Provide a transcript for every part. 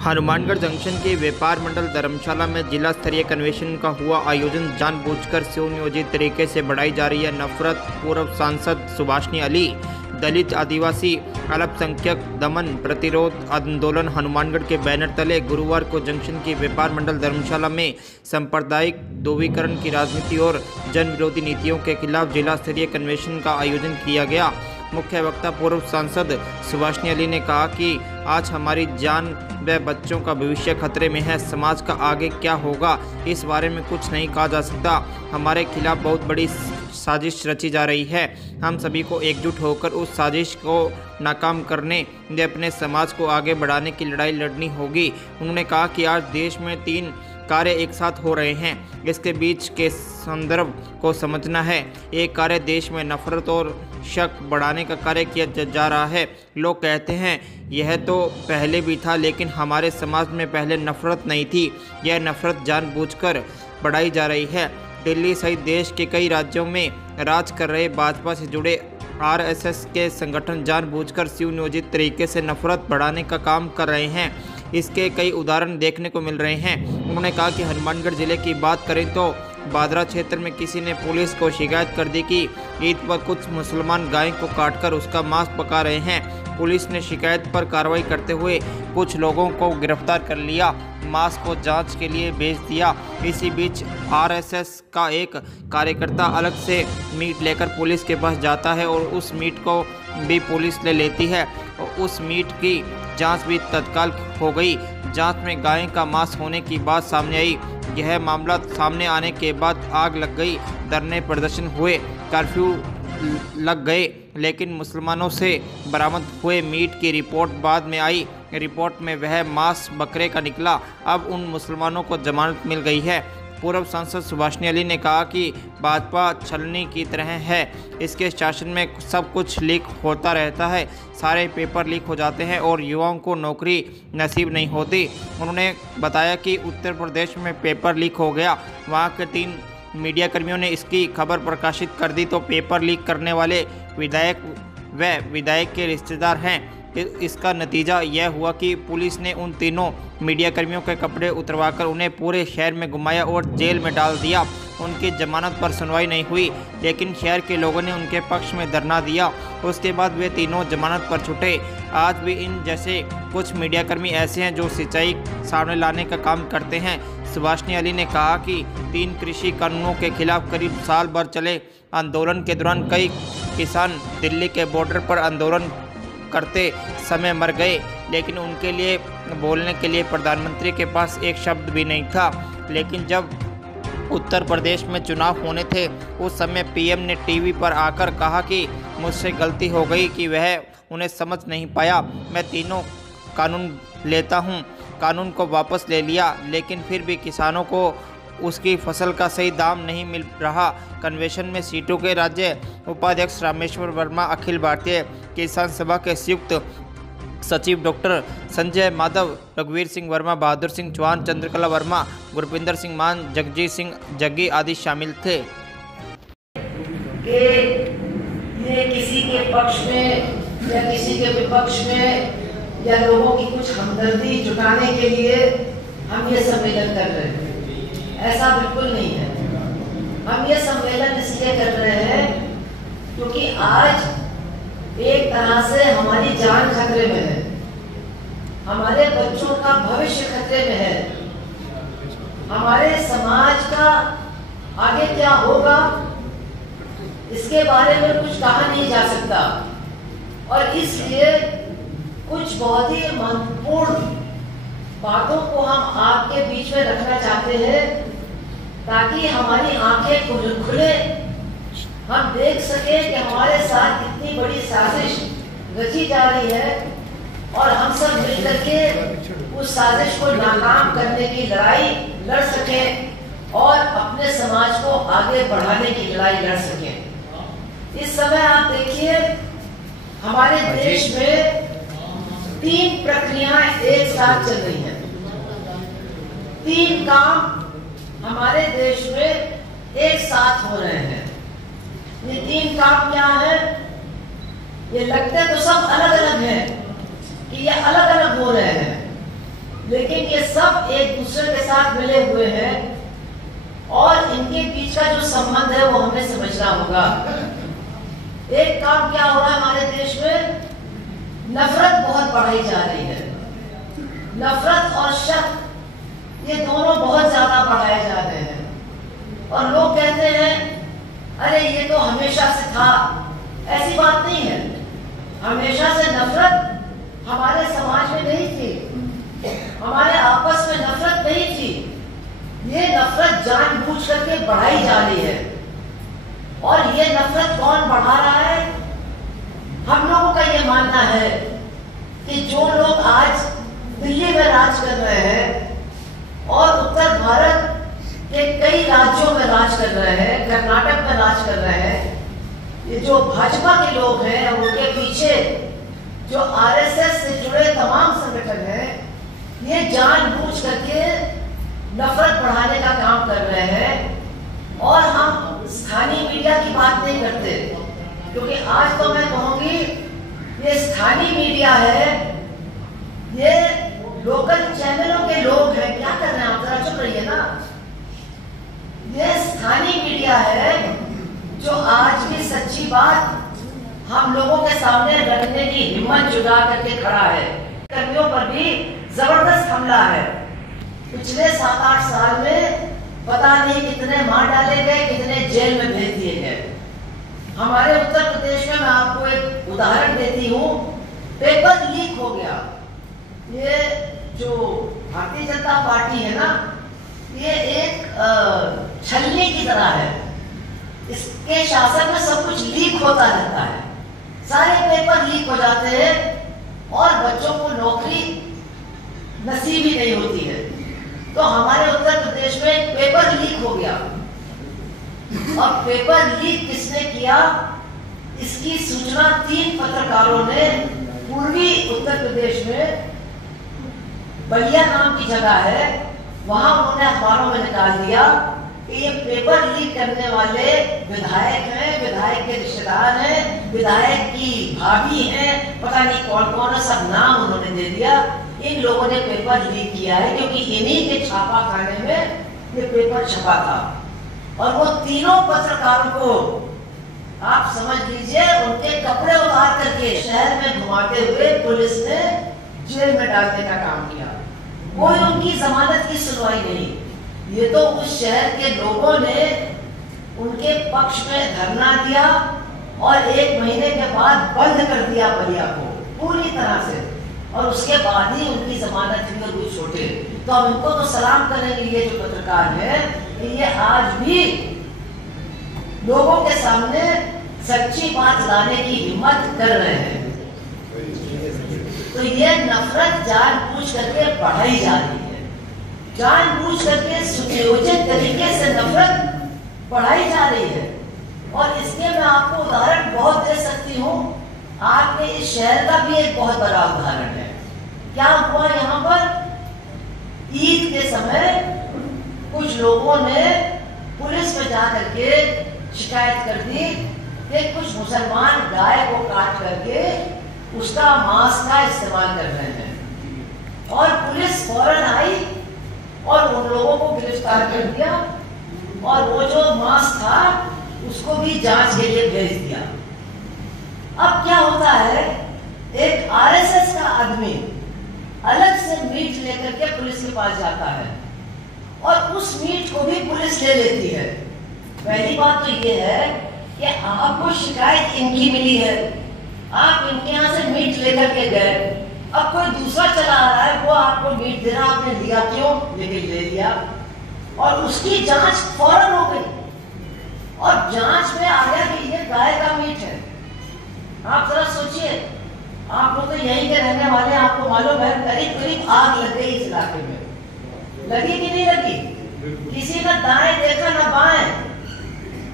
Hanumangarh junction के व्यापार मंडल धर्मशाला में जिला स्तरीय कन्वेंशन का हुआ आयोजन। जानबूझकर सुनियोजित तरीके से बढ़ाई जा रही है नफरत। पूर्व सांसद सुभाषनी अली, दलित आदिवासी अल्पसंख्यक दमन प्रतिरोध आंदोलन हनुमानगढ़ के बैनर तले गुरुवार को जंक्शन के व्यापार मंडल धर्मशाला में सांप्रदायिक ध्रुवीकरण की राजनीति और जन विरोधी नीतियों के खिलाफ जिला स्तरीय कन्वेंशन का आयोजन किया गया। मुख्य वक्ता पूर्व सांसद सुभाषनी अली ने कहा कि आज हमारी जान व बच्चों का भविष्य खतरे में है। समाज का आगे क्या होगा इस बारे में कुछ नहीं कहा जा सकता। हमारे खिलाफ बहुत बड़ी साजिश रची जा रही है। हम सभी को एकजुट होकर उस साजिश को नाकाम करने व अपने समाज को आगे बढ़ाने की लड़ाई लड़नी होगी। उन्होंने कहा कि आज देश में 3 कार्य एक साथ हो रहे हैं। इसके बीच के संदर्भ को समझना है। एक कार्य देश में नफरत और शक बढ़ाने का कार्य किया जा रहा है। लोग कहते हैं यह तो पहले भी था, लेकिन हमारे समाज में पहले नफरत नहीं थी। यह नफरत जानबूझकर बढ़ाई जा रही है। दिल्ली सहित देश के कई राज्यों में राज कर रहे भाजपा से जुड़े आरएसएस के संगठन जानबूझकर सुनियोजित तरीके से नफरत बढ़ाने का काम कर रहे हैं। इसके कई उदाहरण देखने को मिल रहे हैं। उन्होंने कहा कि हनुमानगढ़ जिले की बात करें तो बादरा क्षेत्र में किसी ने पुलिस को शिकायत कर दी कि ईद पर कुछ मुसलमान गाय को काटकर उसका मांस पका रहे हैं। पुलिस ने शिकायत पर कार्रवाई करते हुए कुछ लोगों को गिरफ्तार कर लिया, मांस को जांच के लिए भेज दिया। इसी बीच आरएसएस का एक कार्यकर्ता अलग से मीट लेकर पुलिस के पास जाता है और उस मीट को भी पुलिस ले लेती है और उस मीट की जांच भी तत्काल हो गई। जांच में गाय का मांस होने की बात सामने आई। यह मामला सामने आने के बाद आग लग गई, धरने प्रदर्शन हुए, कर्फ्यू लग गए, लेकिन मुसलमानों से बरामद हुए मीट की रिपोर्ट बाद में आई। रिपोर्ट में वह मांस बकरे का निकला। अब उन मुसलमानों को जमानत मिल गई है। पूर्व सांसद सुभाषनी अली ने कहा कि भाजपा छलनी की तरह है। इसके शासन में सब कुछ लीक होता रहता है, सारे पेपर लीक हो जाते हैं और युवाओं को नौकरी नसीब नहीं होती। उन्होंने बताया कि उत्तर प्रदेश में पेपर लीक हो गया। वहां के 3 मीडिया कर्मियों ने इसकी खबर प्रकाशित कर दी तो पेपर लीक करने वाले विधायक व विधायक के रिश्तेदार हैं। इसका नतीजा यह हुआ कि पुलिस ने उन तीनों मीडिया कर्मियों के कपड़े उतरवाकर उन्हें पूरे शहर में घुमाया और जेल में डाल दिया। उनकी जमानत पर सुनवाई नहीं हुई, लेकिन शहर के लोगों ने उनके पक्ष में धरना दिया। उसके बाद वे तीनों जमानत पर छूटे। आज भी इन जैसे कुछ मीडियाकर्मी ऐसे हैं जो सच्चाई सामने लाने का काम करते हैं। सुभाषनी अली ने कहा कि 3 कृषि कानूनों के खिलाफ करीब साल भर चले आंदोलन के दौरान कई किसान दिल्ली के बॉर्डर पर आंदोलन करते समय मर गए, लेकिन उनके लिए बोलने के लिए प्रधानमंत्री के पास एक शब्द भी नहीं था। लेकिन जब उत्तर प्रदेश में चुनाव होने थे उस समय पीएम ने टीवी पर आकर कहा कि मुझसे गलती हो गई कि वह उन्हें समझ नहीं पाया। मैं तीनों कानून लेता हूं। कानून को वापस ले लिया, लेकिन फिर भी किसानों को उसकी फसल का सही दाम नहीं मिल रहा। कन्वेंशन में सीटों के राज्य उपाध्यक्ष रामेश्वर वर्मा, अखिल भारतीय किसान सभा के संयुक्त सचिव डॉक्टर संजय माधव, रघुवीर सिंह वर्मा, बहादुर सिंह चौहान, चंद्रकला वर्मा, गुरपिंदर सिंह मान, जगजीत सिंह जग्गी आदि शामिल थे। ये किसी के पक्ष में या किसी के विपक्ष में या लोगों की कुछ हमदर्दी जुटाने के लिए हम ये सम्मेलन कर रहे हैं, ऐसा बिल्कुल नहीं है। हम ये सम्मेलन इसलिए कर रहे हैं क्योंकि आज एक तरह से हमारी जान खतरे में है, हमारे बच्चों का भविष्य खतरे में है, हमारे समाज का आगे क्या होगा इसके बारे में कुछ कहा नहीं जा सकता। और इसलिए कुछ बहुत ही महत्वपूर्ण बातों को हम आपके बीच में रखना चाहते हैं ताकि हमारी आंखें खुले, हम देख सके कि हमारे साथ कितनी बड़ी साजिश रची जा रही है और हम सब मिलकर के उस साजिश को नाकाम करने की लड़ाई लड़ सके और अपने समाज को आगे बढ़ाने की लड़ाई लड़ सके। इस समय आप देखिए हमारे देश में 3 प्रक्रियाएं एक साथ चल रही हैं। 3 काम हमारे देश में एक साथ हो रहे हैं। ये 3 काम क्या है? ये लगते तो सब अलग अलग हैं कि ये अलग अलग हो रहे हैं, लेकिन ये सब एक दूसरे के साथ मिले हुए हैं और इनके बीच का जो संबंध है वो हमें समझना होगा। एक काम क्या हो रहा है हमारे देश में, नफरत बहुत बढ़ाई जा रही है। नफरत और शक ये दोनों बहुत ज्यादा बढ़ाए जा रहे हैं और लोग कहते हैं अरे ये तो हमेशा से था। ऐसी बात नहीं है, हमेशा से नफरत हमारे समाज में नहीं थी, हमारे आपस में नफरत नहीं थी। ये नफरत जानबूझ करके बढ़ाई जा रही है और ये नफरत कौन बढ़ा रहा है? हम लोगों का ये मानना है कि जो लोग आज दिल्ली में राज कर रहे हैं और उत्तर भारत के कई राज्यों में राज कर रहे हैं, कर्नाटक में राज कर रहे हैं, ये जो भाजपा के लोग हैं और उनके पीछे जो आरएसएस से जुड़े तमाम संगठन हैं, ये जानबूझ करके नफरत बढ़ाने का काम कर रहे हैं। और हम स्थानीय मीडिया की बात नहीं करते, क्योंकि आज तो मैं कहूंगी ये स्थानीय मीडिया है, ये लोकल चैनलों के लोग हैं। क्या कर रहे हैं आप, जरा चुप रहिए ना। ये स्थानीय मीडिया है जो आज भी सच्ची बात हम लोगों के सामने रखने की हिम्मत जुटा करके खड़ा है। कर्मियों पर भी जबरदस्त हमला है। पिछले 7-8 साल में पता नहीं कितने मार डाले गए, कितने जेल में भेज दिए गए। हमारे उत्तर प्रदेश में मैं आपको एक उदाहरण देती हूँ, पेपर लीक हो गया। ये जो भारतीय जनता पार्टी है ना, ये एक छलनी की तरह है। इसके शासन में सब कुछ लीक होता रहता है, सारे पेपर लीक हो जाते हैं और बच्चों को नौकरी नसीब ही नहीं होती है। तो हमारे उत्तर प्रदेश में पेपर लीक हो गया और पेपर लीक किसने किया, इसकी सूचना 3 पत्रकारों ने पूर्वी उत्तर प्रदेश में बलिया नाम की जगह है, वहां उन्होंने अखबारों में निकाल दिया कि ये पेपर लीक करने वाले विधायक हैं, विधायक के रिश्तेदार हैं, विधायक की भाभी हैं, पता नहीं कौन कौन है, सब नाम उन्होंने दे दिया। इन लोगों ने पेपर लीक किया है क्योंकि इन्हीं के छापा खाने में ये पेपर छपा था। और वो तीनों पत्रकारों को आप समझ लीजिए उनके कपड़े उतार करके शहर में घुमाते हुए पुलिस ने जेल में डालने का काम किया। कोई उनकी जमानत की सुनवाई नहीं। ये तो उस शहर के लोगों ने उनके पक्ष में धरना दिया और 1 महीने के बाद बंद कर दिया बलिया को पूरी तरह से, और उसके बाद ही उनकी जमानत हुई और वो छोटे। तो हम इनको तो सलाम करेंगे, ये जो पत्रकार है ये आज भी लोगों के सामने सच्ची बात लाने की हिम्मत कर रहे हैं। तो ये नफरत जानबूझ करके बढ़ाई जा रही है, जानबूझ करके सुनियोजित तरीके से नफरत बढ़ाई जा रही है। और इसके मैं आपको उदाहरण बहुत दे सकती हूँ। आपके इस शहर का भी एक बहुत बड़ा उदाहरण है। क्या हुआ यहाँ पर, ईद के समय कुछ लोगों ने पुलिस में जाकर के शिकायत कर दी कि कुछ मुसलमान गाय को काट करके उसका मांस का इस्तेमाल कर रहे हैं, और पुलिस फौरन आई और उन लोगों को गिरफ्तार कर दिया और वो जो मांस था उसको भी जांच के लिए भेज दिया। अब क्या होता है, एक आरएसएस का आदमी अलग से मीट लेकर के पुलिस के पास जाता है और उस मीट को भी पुलिस ले लेती है। पहली बात तो ये है कि आपको शिकायत इनकी मिली है, आप इनके यहाँ से मीट लेकर के गए, अब कोई दूसरा चला आ रहा है, वो आपको मीट दे रहा, आपने लिया क्यों, लेकिन ले लिया, और उसकी जांच फौरन हो गई और जांच में आ गया कि ये गाय का मीट है। आप जरा सोचिए, आप लोग तो यहीं के रहने वाले, आपको मालूम है करीब करीब आग लग गई इस इलाके में, लगी कि नहीं लगी? किसी ने दाएं देखा ना बाएं,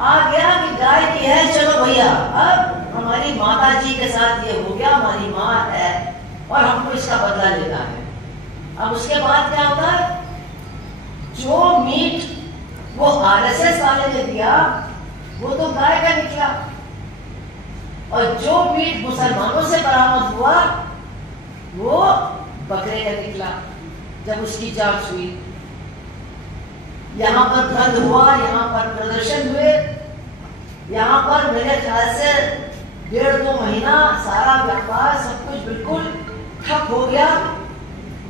आ गया कि गाय की है, चलो भैया अब हमारी माता जी के साथ ये हो गया, हमारी माँ है और हमको इसका बदला लेना है। अब उसके बाद क्या होता है, जो मीट वो आरएसएस वाले ने दिया वो तो गाय का निकला, और जो मीट मुसलमानों से बरामद हुआ वो बकरे का निकला। जब उसकी जांच हुई। यहाँ पर बंद हुआ, यहाँ पर प्रदर्शन हुए, यहाँ पर मेरे ख्याल से 1.5-2 महीना सारा व्यापार सब कुछ बिल्कुल ठप हो गया।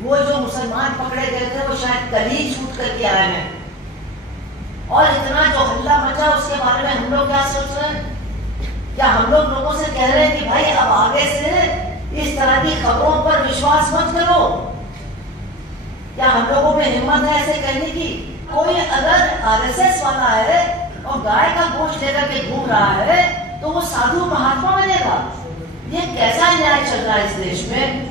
वो जो मुसलमान पकड़े गए थे वो शायद कल ही छूट करके आए हैं। और इतना जो हल्ला मचा उसके बारे में हम लोग क्या सोच रहे हैं? क्या हम लोग लोगों से कह रहे हैं कि भाई अब आगे से इस तरह की खबरों पर विश्वास मत करो? क्या हम लोगों में हिम्मत है ऐसे कहने की? कोई अगर आरएसएस वाला है और गाय का गोश्त लेकर के घूम रहा है तो वो साधु महात्मा बनेगा? ये कैसा न्याय चल रहा है इस देश में?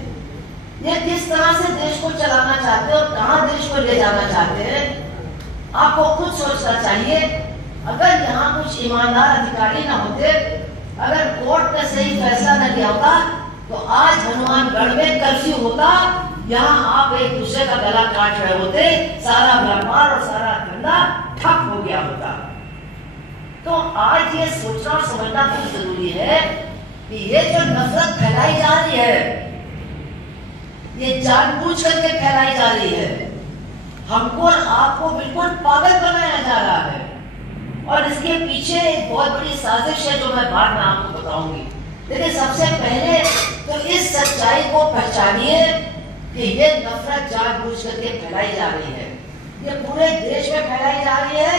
ये किस तरह से देश को चलाना चाहते हैं और कहां देश को ले जाना चाहते हैं? आपको खुद सोचना चाहिए। अगर यहाँ कुछ ईमानदार अधिकारी न होते, अगर कोर्ट ने सही फैसला न लिया होता तो आज हनुमानगढ़ में कर्फ्यू होता, यहाँ आप एक दूसरे का गला काट रहे होते, सारा व्यापार और सारा धंधा ठप हो गया होता। तो आज ये सोचना और समझना बहुत जरूरी है कि ये जो नफरत फैलाई जा रही है, ये जानबूझ करके फैलाई जा रही है। हमको और आपको बिल्कुल पागल बनाया जा रहा है और इसके पीछे एक बहुत बड़ी साजिश है जो मैं बाद में आपको बताऊंगी। लेकिन सबसे पहले तो इस सच्चाई को पहचानिए कि ये नफरत जानबूझ करके फैलाई जा रही है, ये पूरे देश में फैलाई जा रही है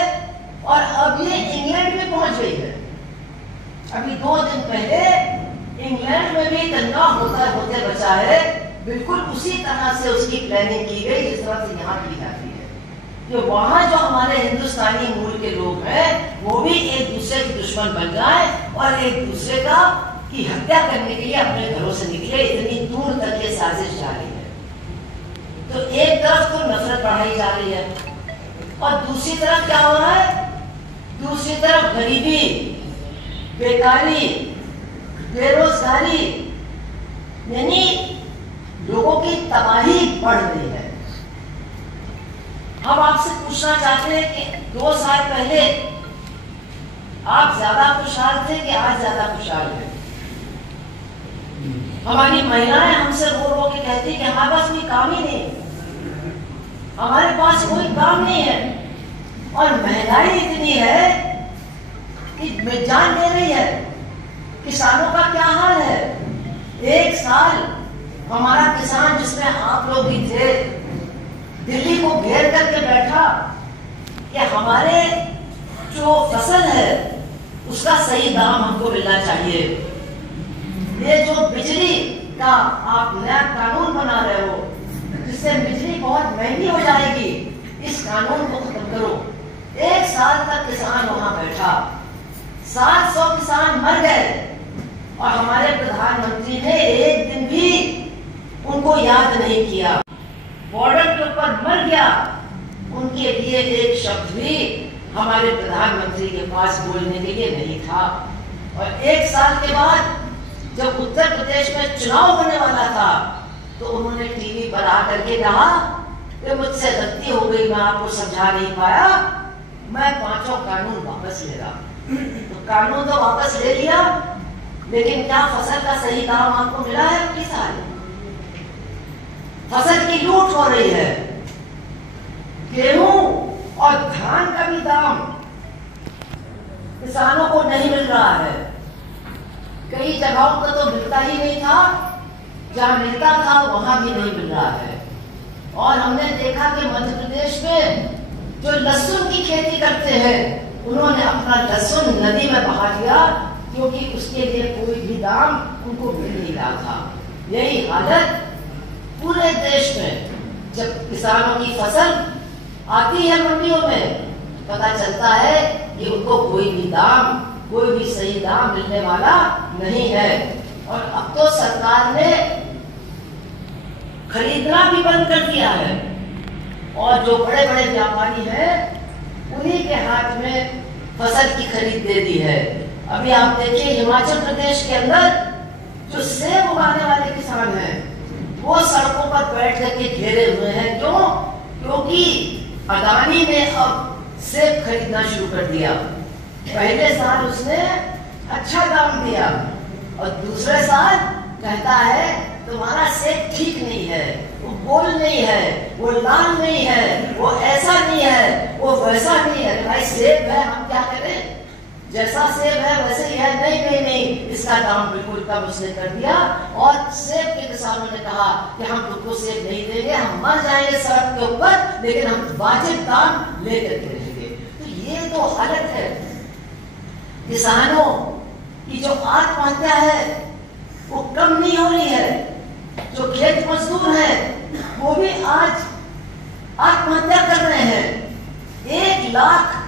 और अब ये इंग्लैंड में पहुंच गई है। अभी 2 दिन पहले इंग्लैंड में भी दंगा होते बचा है। बिल्कुल उसी तरह से उसकी प्लानिंग की गई जिस तरह से यहाँ की जाती है। कि वहाँ जो हमारे हिंदुस्तानी मूल के लोग हैं वो भी एक दूसरे के दुश्मन बन जाए और एक दूसरे का की हत्या करने के लिए अपने घरों से निकले। इतनी दूर तक ये साजिश जारी है। तो एक तरफ तो नफरत बढ़ाई जा रही है और दूसरी तरफ क्या हो रहा है? दूसरी तरफ गरीबी, बेकारी, बेरोजगारी, यानी लोगों की तबाही बढ़ रही है। हम आपसे पूछना चाहते हैं कि 2 साल पहले आप ज्यादा खुशहाल थे कि आज ज्यादा खुशहाल हैं? हमारी महिलाएं हमसे रो के कहती कि हमारे पास कोई काम ही नहीं, हमारे पास कोई काम नहीं है और महंगाई इतनी है कि जान दे रही है। किसानों का क्या हाल है? 1 साल हमारा किसान जिसमें आप लोग भी थे दिल्ली को घेर करके बैठा कि हमारे जो फसल है उसका सही दाम हमको मिलना चाहिए। ये जो बिजली का आप नया कानून बना रहे हो जिससे बिजली बहुत महंगी हो जाएगी, इस कानून को खत्म करो। 1 साल तक किसान वहां बैठा, 700 किसान मर गए और हमारे प्रधानमंत्री ने एक दिन भी उनको याद नहीं किया। बॉर्डर के ऊपर मर गया, उनके लिए एक शब्द भी हमारे प्रधानमंत्री के पास बोलने के लिए नहीं था। और 1 साल के बाद जब उत्तर प्रदेश में चुनाव होने वाला था तो उन्होंने टीवी पर आकर के कहा कि मुझसे गलती हो गई, मैं आपको समझा नहीं पाया, मैं 5 कानून वापस ले रहा। तो कानून तो वापस ले लिया, लेकिन क्या फसल का सही दाम आपको मिला है? किस साल फसल की लूट हो रही है। गेहूं और धान का भी दाम किसानों को नहीं मिल रहा है। कई जगहों पर तो मिलता ही नहीं था, जहां मिलता था वहां भी नहीं मिल रहा है। और हमने देखा कि मध्य प्रदेश में जो लहसुन की खेती करते हैं उन्होंने अपना लहसुन नदी में बहा दिया क्योंकि उसके लिए कोई भी दाम उनको मिल नहीं रहा था। यही हालत पूरे देश में। जब किसानों की फसल आती है मंडियों में, पता चलता है कि उनको कोई भी दाम, कोई भी सही दाम मिलने वाला नहीं है। और अब तो सरकार ने खरीदना भी बंद कर दिया है और जो बड़े बड़े व्यापारी हैं उन्हीं के हाथ में फसल की खरीद दे दी है। अभी आप देखिए हिमाचल प्रदेश के अंदर जो सेब उगाने वाले किसान हैं वो सड़कों पर बैठ करके घेरे हुए हैं। क्यों? क्योंकि अदानी ने अब सेब खरीदना शुरू कर दिया। पहले साल उसने अच्छा दाम दिया और दूसरे साल कहता है तुम्हारा सेब ठीक नहीं है, वो गोल नहीं है, वो लाल नहीं है, वो ऐसा नहीं है, वो वैसा नहीं है। भाई सेब है, हम क्या करें, जैसा सेब है वैसे ही है। नहीं, इसका दाम बिल्कुल कम उसने कर दिया। और सेब के किसानों ने कहा कि हम तुमको सेब नहीं देंगे, हम मर जाएंगे सड़क के ऊपर, लेकिन हम वाजिब दाम लेकर के रहेंगे। तो ये तो हालत है किसानों की। जो आत्महत्या है वो कम नहीं हो रही है। जो खेत मजदूर है वो भी आज आत्महत्या कर रहे हैं। 1 लाख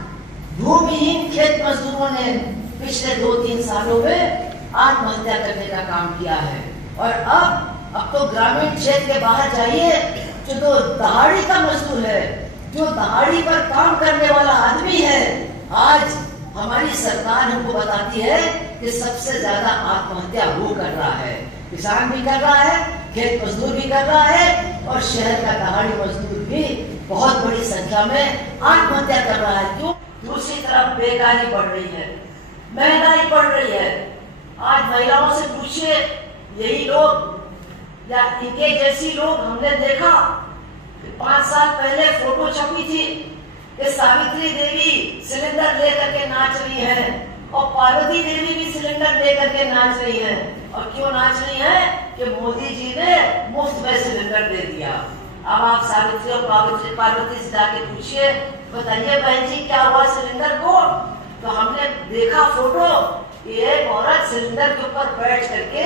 भूमिहीन खेत मजदूरों ने पिछले 2-3 सालों में आत्महत्या करने का काम किया है। और अब तो ग्रामीण क्षेत्र के बाहर जाइए, जो दहाड़ी का मजदूर है, जो दहाड़ी पर काम करने वाला आदमी है, आज हमारी सरकार हमको बताती है कि सबसे ज्यादा आत्महत्या वो कर रहा है। किसान भी कर रहा है, खेत मजदूर भी कर रहा है, और शहर का दहाड़ी मजदूर भी बहुत बड़ी संख्या में आत्महत्या कर रहा है। क्यों? दूसरी तरफ बेकारी बढ़ रही है, महंगाई बढ़ रही है। आज महिलाओं से पूछिए, यही लोग या इनके जैसी लोग, हमने देखा 5 साल पहले फोटो छपी थी कि सावित्री देवी सिलेंडर लेकर के नाच रही है, और पार्वती देवी भी सिलेंडर लेकर के नाच रही है। और क्यों नाच रही है? कि मोदी जी ने मुफ्त में सिलेंडर दे दिया। अब आप सावित्री और पार्वती से जाके पूछिए, बताइए बहन जी क्या हुआ सिलेंडर को? तो हमने देखा फोटो, एक औरत सिलेंडर के ऊपर बैठ करके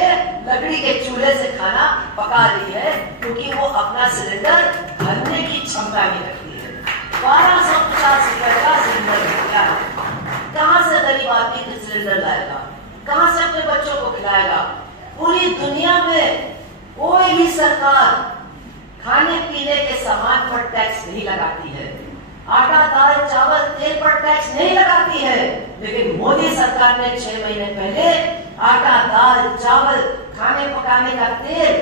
लकड़ी के चूल्हे से खाना पका रही है, क्योंकि वो अपना सिलेंडर भरने की क्षमता नहीं रखती है। 1250 रुपए का सिलेंडर क्या है? कहाँ से गरीब आदमी सिलेंडर लाएगा? कहाँ से अपने बच्चों को खिलाएगा? पूरी दुनिया में कोई भी सरकार खाने पीने के सामान पर टैक्स नहीं लगाती है। आटा, दाल, चावल, तेल पर टैक्स नहीं लगाती है। लेकिन मोदी सरकार ने 6 महीने पहले आटा, दाल, चावल, खाने पकाने का तेल,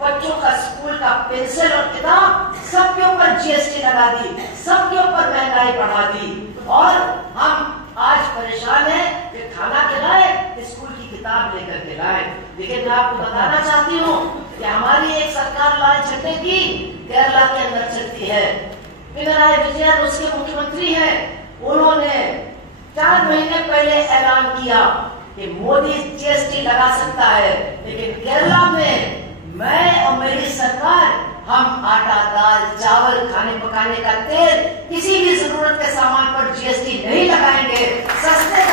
बच्चों का स्कूल का पेंसिल और किताब, सबके ऊपर जीएसटी लगा दी, सबके ऊपर महंगाई बढ़ा दी। और हम आज परेशान हैं कि खाना खिलाए, स्कूल की किताब लेकर के लाए। लेकिन मैं आपको बताना चाहती हूँ कि हमारी एक सरकार लाल झंडे की केरला के अंदर चलती है। पिनराई विजयन उसके मुख्यमंत्री हैं। उन्होंने 4 महीने पहले ऐलान किया कि मोदी जीएसटी लगा सकता है, लेकिन केरला में मैं और मेरी सरकार हम आटा, दाल, चावल, खाने पकाने का तेल, किसी भी जरूरत के सामान पर जीएसटी नहीं लगाएंगे। सस्ते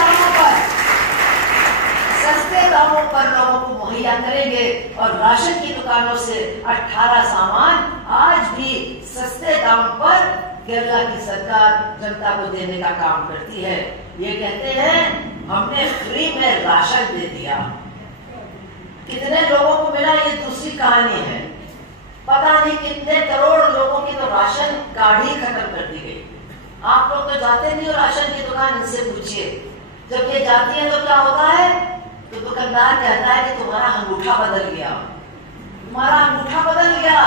दामों पर लोगों को मुहैया करेंगे। और राशन की दुकानों से 18 सामान आज भी सस्ते दाम पर केरला की सरकार जनता को देने का काम करती है। ये कहते हैं हमने फ्री में राशन दे दिया। कितने लोगों को मिला ये दूसरी कहानी है। पता नहीं कितने करोड़ लोगों की तो राशन कार्ड ही खत्म कर दी गई। आप लोग तो जाते नहीं हो राशन की दुकान, इनसे पूछिए। जब ये जाती है तो क्या होता है? तो दुकानदार कहता है कि तुम्हारा अंगूठा बदल गया, तुम्हारा अंगूठा बदल गया।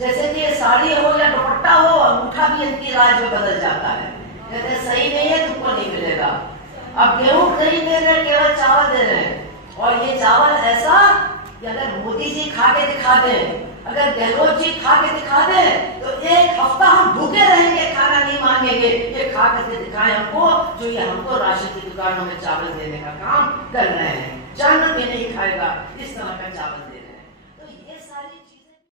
जैसे कि साड़ी हो या दुपट्टा हो, अंगूठा भी इनकी राज में बदल जाता है। कहते हैं सही नहीं है, तुमको नहीं मिलेगा। अब गेहूं नहीं दे रहे, केवल चावल दे रहे हैं। और ये चावल ऐसा कि अगर मोदी जी खा के दिखा दें, अगर गहलोत जी खा के दिखा दें, तो 1 हफ्ता हम भूखे रहेंगे, खाना नहीं मांगेंगे। ये खा करके दिखाएं हमको, जो ये हमको राशन की दुकानों में चावल देने का काम कर रहे हैं। जानवर भी नहीं खाएगा, इस तरह का चावल दे।